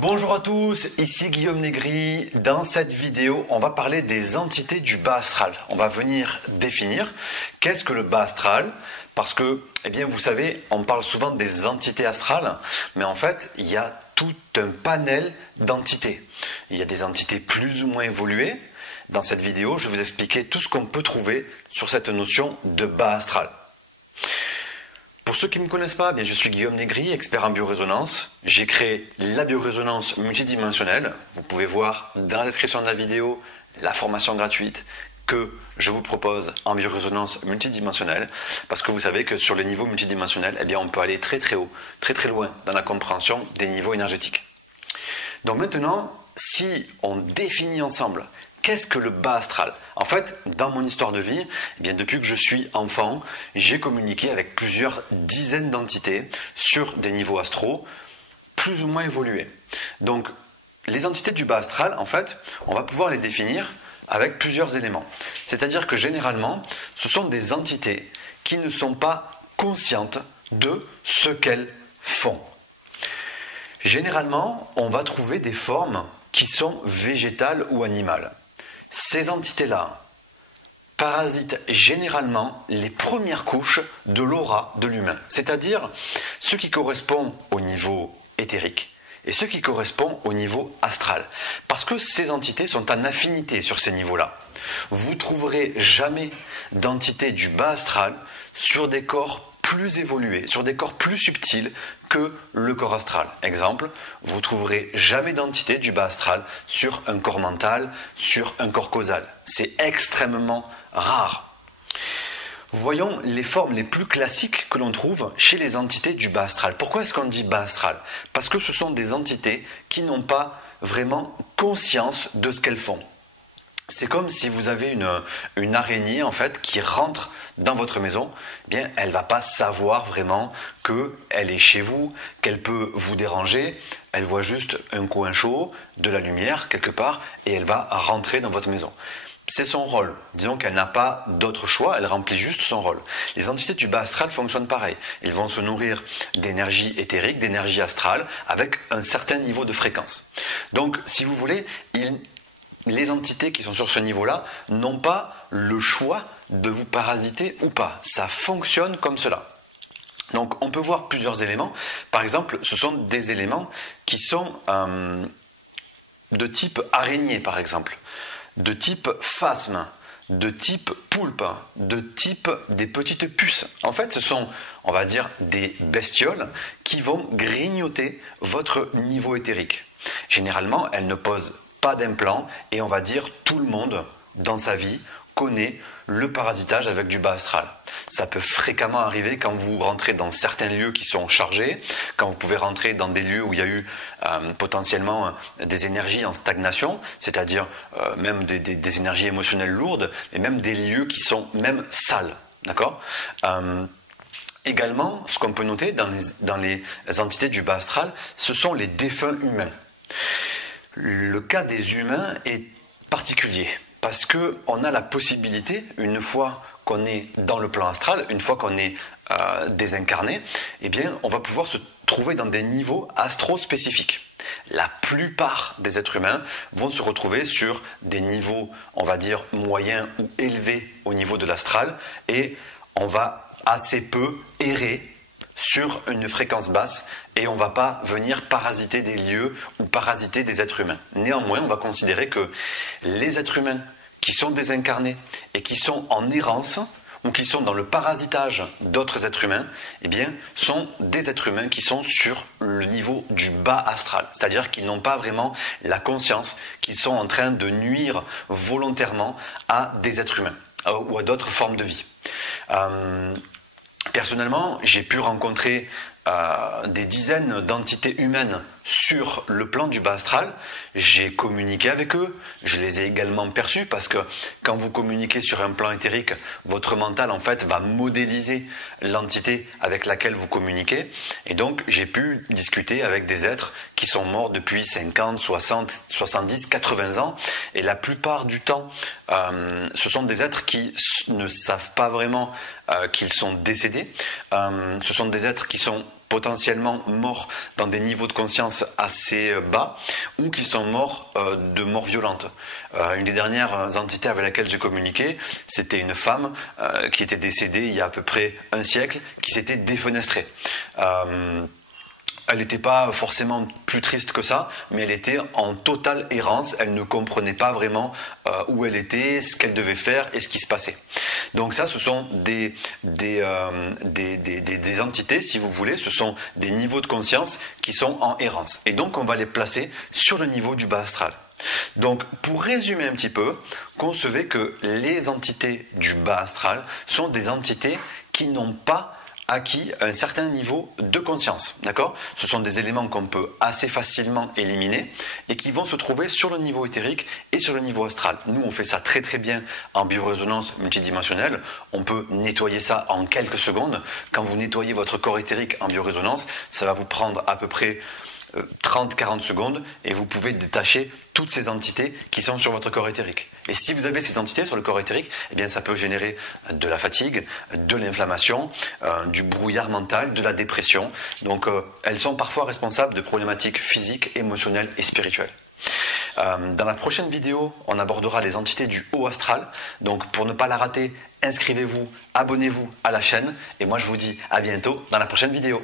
Bonjour à tous, ici Guillaume Négri. Dans cette vidéo, on va parler des entités du bas astral. On va venir définir qu'est-ce que le bas astral, parce que, vous savez, on parle souvent des entités astrales, mais en fait, il y a tout un panel d'entités. Il y a des entités plus ou moins évoluées. Dans cette vidéo, je vais vous expliquer tout ce qu'on peut trouver sur cette notion de bas astral. Pour ceux qui ne me connaissent pas, je suis Guillaume Négri, expert en biorésonance. J'ai créé la biorésonance multidimensionnelle. Vous pouvez voir dans la description de la vidéo la formation gratuite que je vous propose en biorésonance multidimensionnelle. Parce que vous savez que sur les niveaux multidimensionnels, on peut aller très très haut, très très loin dans la compréhension des niveaux énergétiques. Donc maintenant, si on définit ensemble qu'est-ce que le bas astral? En fait, dans mon histoire de vie, depuis que je suis enfant, j'ai communiqué avec plusieurs dizaines d'entités sur des niveaux astraux plus ou moins évolués. Donc, les entités du bas astral, en fait, on va pouvoir les définir avec plusieurs éléments. C'est-à-dire que généralement, ce sont des entités qui ne sont pas conscientes de ce qu'elles font. Généralement, on va trouver des formes qui sont végétales ou animales. Ces entités-là parasitent généralement les premières couches de l'aura de l'humain, c'est-à-dire ce qui correspond au niveau éthérique et ce qui correspond au niveau astral. Parce que ces entités sont en affinité sur ces niveaux-là. Vous ne trouverez jamais d'entités du bas astral sur des corps plus évolués, sur des corps plus subtils que le corps astral. Exemple, vous ne trouverez jamais d'entité du bas astral sur un corps mental, sur un corps causal. C'est extrêmement rare. Voyons les formes les plus classiques que l'on trouve chez les entités du bas astral. Pourquoi est-ce qu'on dit bas astral? Parce que ce sont des entités qui n'ont pas vraiment conscience de ce qu'elles font. C'est comme si vous avez une araignée en fait qui rentre dans votre maison, elle ne va pas savoir vraiment qu'elle est chez vous, qu'elle peut vous déranger. Elle voit juste un coin chaud, de la lumière quelque part, et elle va rentrer dans votre maison. C'est son rôle. Disons qu'elle n'a pas d'autre choix, elle remplit juste son rôle. Les entités du bas astral fonctionnent pareil. Ils vont se nourrir d'énergie éthérique, d'énergie astrale, avec un certain niveau de fréquence. Donc, si vous voulez, les entités qui sont sur ce niveau-là n'ont pas le choix de vous parasiter ou pas. Ça fonctionne comme cela. Donc on peut voir plusieurs éléments. Par exemple, ce sont des éléments qui sont de type araignée, par exemple, de type phasme, de type poulpe, de type des petites puces. En fait, ce sont, on va dire, des bestioles qui vont grignoter votre niveau éthérique. Généralement, elles ne posent pas d'implant et on va dire tout le monde dans sa vie connaît le parasitage avec du bas astral. Ça peut fréquemment arriver quand vous rentrez dans certains lieux qui sont chargés, quand vous pouvez rentrer dans des lieux où il y a eu potentiellement des énergies en stagnation, c'est-à-dire même des énergies émotionnelles lourdes, et même des lieux qui sont même sales. D'accord ? Également, ce qu'on peut noter dans les entités du bas astral, ce sont les défunts humains. Le cas des humains est particulier parce qu'on a la possibilité, une fois qu'on est dans le plan astral, une fois qu'on est désincarné, on va pouvoir se trouver dans des niveaux astro-spécifiques. La plupart des êtres humains vont se retrouver sur des niveaux, on va dire, moyens ou élevés au niveau de l'astral et on va assez peu errer sur une fréquence basse et on ne va pas venir parasiter des lieux ou parasiter des êtres humains. Néanmoins, on va considérer que les êtres humains qui sont désincarnés et qui sont en errance ou qui sont dans le parasitage d'autres êtres humains, sont des êtres humains qui sont sur le niveau du bas astral. C'est-à-dire qu'ils n'ont pas vraiment la conscience qu'ils sont en train de nuire volontairement à des êtres humains ou à d'autres formes de vie. Personnellement, j'ai pu rencontrer des dizaines d'entités humaines sur le plan du bas astral. J'ai communiqué avec eux, je les ai également perçus parce que quand vous communiquez sur un plan éthérique, votre mental en fait va modéliser l'entité avec laquelle vous communiquez et donc j'ai pu discuter avec des êtres qui sont morts depuis 50, 60, 70, 80 ans et la plupart du temps ce sont des êtres qui ne savent pas vraiment qu'ils sont décédés, ce sont des êtres qui sont potentiellement morts dans des niveaux de conscience assez bas ou qui sont morts de mort violente. Une des dernières entités avec laquelle j'ai communiqué, c'était une femme qui était décédée il y a à peu près un siècle, qui s'était défenestrée. Elle n'était pas forcément plus triste que ça, mais elle était en totale errance. Elle ne comprenait pas vraiment où elle était, ce qu'elle devait faire et ce qui se passait. Donc ça, ce sont des entités, si vous voulez, ce sont des niveaux de conscience qui sont en errance. Et donc, on va les placer sur le niveau du bas astral. Donc, pour résumer un petit peu, concevez que les entités du bas astral sont des entités qui n'ont pas acquis un certain niveau de conscience, d'accord? Ce sont des éléments qu'on peut assez facilement éliminer et qui vont se trouver sur le niveau éthérique et sur le niveau astral. Nous, on fait ça très très bien en biorésonance multidimensionnelle. On peut nettoyer ça en quelques secondes. Quand vous nettoyez votre corps éthérique en biorésonance, ça va vous prendre à peu près 30-40 secondes et vous pouvez détacher toutes ces entités qui sont sur votre corps éthérique. Et si vous avez ces entités sur le corps éthérique, eh bien ça peut générer de la fatigue, de l'inflammation, du brouillard mental, de la dépression. Donc elles sont parfois responsables de problématiques physiques, émotionnelles et spirituelles. Dans la prochaine vidéo, on abordera les entités du haut astral. Donc pour ne pas la rater, inscrivez-vous, abonnez-vous à la chaîne. Et moi je vous dis à bientôt dans la prochaine vidéo.